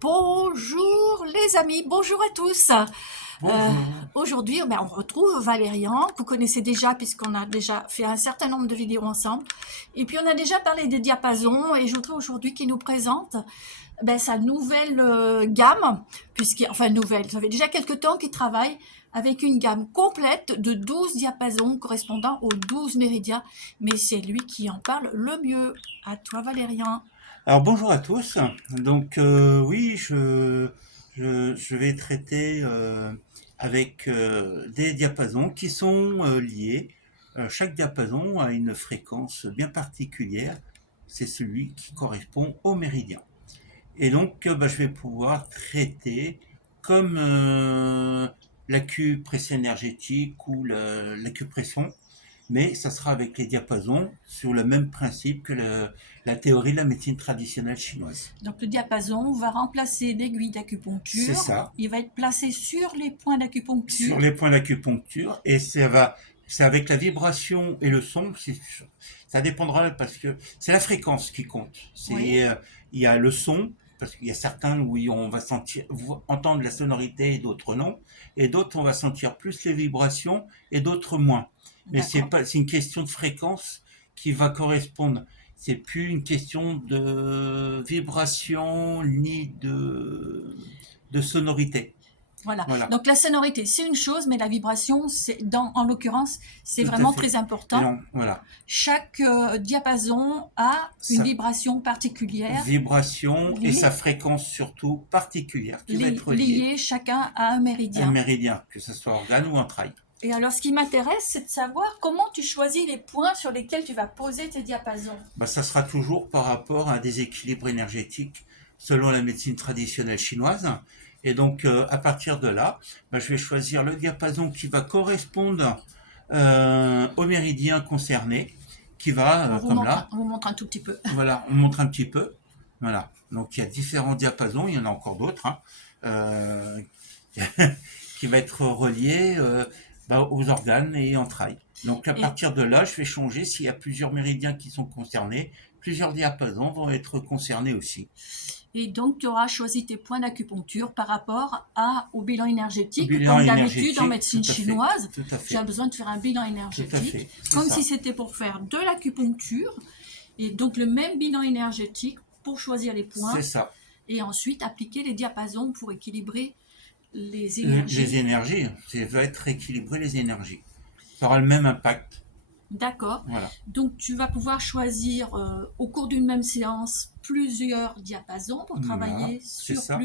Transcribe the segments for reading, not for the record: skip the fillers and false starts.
Bonjour les amis, bonjour à tous. Euh, Bonjour. Aujourd'hui, on retrouve Valérian, que vous connaissez déjà puisqu'on a déjà fait un certain nombre de vidéos ensemble. Et puis on a déjà parlé des diapasons et je voudrais aujourd'hui qu'il nous présente sa nouvelle gamme, enfin nouvelle, ça fait déjà quelques temps qu'il travaille avec une gamme complète de 12 diapasons correspondant aux 12 méridiens. Mais c'est lui qui en parle le mieux. À toi Valérian. Alors bonjour à tous. Donc oui, je vais traiter avec des diapasons qui sont liés. Chaque diapason a une fréquence bien particulière. C'est celui qui correspond au méridien. Et donc je vais pouvoir traiter comme l'acupression énergétique ou l'acupression, mais ça sera avec les diapasons sur le même principe que la théorie de la médecine traditionnelle chinoise. Donc le diapason va remplacer l'aiguille C'est d'acupuncture. ça, Il va être placé sur les points sur d'acupuncture. les points d'acupuncture, et c'est avec la vibration et le son, ça dépendra parce que c'est la fréquence qui compte. Oui. Il y a le son, parce qu'il y a certains où on va entendre la sonorité et d'autres non, et d'autres on va sentir plus les vibrations et d'autres moins. Mais D'accord. c'est une question de fréquence qui va correspondre. C'est plus une question de vibration ni de sonorité. Voilà. Voilà, Donc la sonorité, c'est une chose, mais la vibration, en l'occurrence, c'est tout à vraiment fait. très Et important. non, voilà. Chaque diapason a une Sa vibration particulière, vibration et sa li- fréquence surtout particulière qui va être liée liée chacun à un à un méridien. méridien, que ce soit organe ou entraille. Et alors, ce qui m'intéresse, c'est de savoir comment tu choisis les points sur lesquels tu vas poser tes diapasons. Bah, ça sera toujours par rapport à un déséquilibre énergétique selon la médecine traditionnelle chinoise. Et donc, à partir de là, je vais choisir le diapason qui va correspondre au méridien concerné, qui va, comme là, On vous montre un tout petit peu. voilà, on montre un petit peu. Voilà. Donc, il y a différents diapasons, il y en a encore d'autres, hein, euh, qui va être relié aux organes et entrailles. Donc à Et partir de là, je vais changer s'il y a plusieurs méridiens qui sont concernés, plusieurs diapasons vont être concernés aussi. Et donc, tu auras choisi tes points d'acupuncture par rapport au bilan énergétique. Bilan Comme d'habitude, en énergétique, médecine chinoise, tout à tu as fait, besoin de faire un bilan tout à énergétique, fait, c'est comme si ça. c'était pour faire de l'acupuncture. Et donc, le même bilan énergétique pour choisir les C'est points ça. et ensuite appliquer les diapasons pour équilibrer les Les énergies. énergies, ça va être équilibrer les énergies. Ça aura le même impact. D'accord. Voilà. Donc, tu vas pouvoir choisir au cours d'une même séance plusieurs diapasons pour Voilà, travailler c'est sur ça.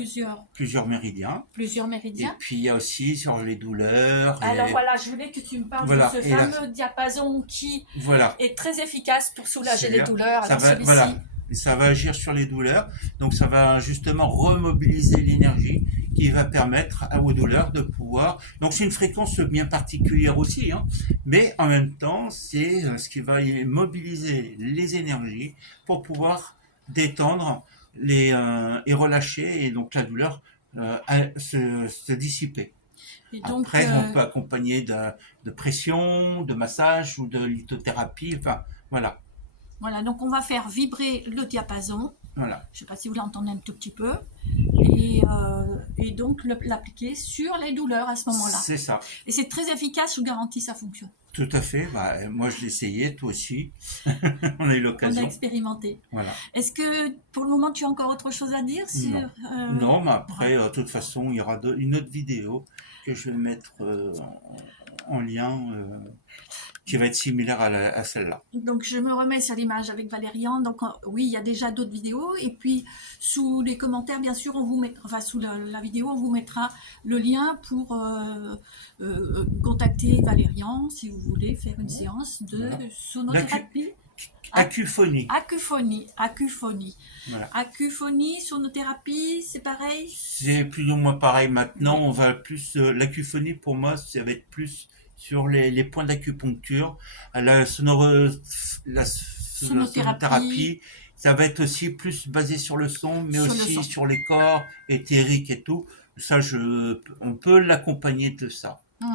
Plusieurs méridiens. plusieurs Et méridiens. puis il y a aussi sur les douleurs. Alors voilà, je voulais que tu me parles de Voilà. ce Et là, fameux diapason qui voilà. est très efficace pour soulager les Celui-là, douleurs. ça Alors va, celui-ci, voilà, ça va agir sur les douleurs. Donc ça va justement remobiliser l'énergie qui va permettre aux douleurs de pouvoir. Donc c'est une fréquence bien particulière aussi, hein, mais en même temps c'est ce qui va mobiliser les énergies pour pouvoir détendre et relâcher et donc la douleur se dissiper. et donc Après, on peut accompagner de pression, de massage ou de lithothérapie. Enfin, voilà, voilà, donc on va faire vibrer le diapason. voilà. Je ne sais pas si vous l'entendez un tout petit peu. Et donc l'appliquer sur les douleurs à ce moment-là. C'est ça. Et c'est très efficace, je vous garantis, ça fonctionne. Tout à fait. Bah, moi, je l'ai essayé, toi aussi. On a eu On a l'occasion. expérimenté. Voilà. Est-ce que pour le moment tu as encore autre chose à dire sur Non. Non, mais voilà. après, de toute façon, il y aura une autre vidéo que je vais mettre en lien qui va être similaire à celle-là. Donc je me remets sur l'image avec Valérian. Donc oui, il y a déjà d'autres vidéos. Et puis sous les commentaires, bien sûr, on vous met, enfin sous la vidéo, on vous mettra le lien pour contacter Valérian si vous voulez faire une séance de Voilà. sonothérapie. Acuphonie. Acuphonie. Voilà. Acuphonie, sonothérapie, c'est pareil. C'est plus ou moins pareil maintenant. Oui. On va plus l'acuphonie pour moi, ça va être plus sur les points d'acupuncture. La Sonothérapie sonothérapie, ça va être aussi plus basé sur le son, mais sur le aussi son. sur les corps éthériques et tout. Ça, on peut l'accompagner de ça, Et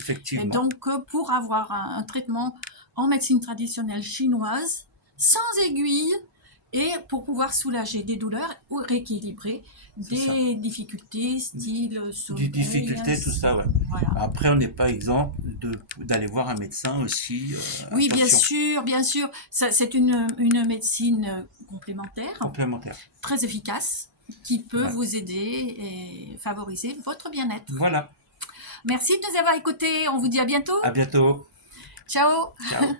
effectivement. donc, pour avoir un traitement en médecine traditionnelle chinoise, sans aiguille et pour pouvoir soulager des douleurs ou rééquilibrer des difficultés, style sommeil. Des difficultés, tout ça, ouais. Voilà. Après, on n'est pas exempt d'aller voir un médecin aussi. Oui, bien Attention, sûr, bien sûr. C'est une médecine complémentaire, complémentaire. très efficace, qui peut Ouais. vous aider et favoriser votre bien-être. Voilà. Merci de nous avoir écoutés. On vous dit à bientôt. À bientôt. Ciao. Ciao.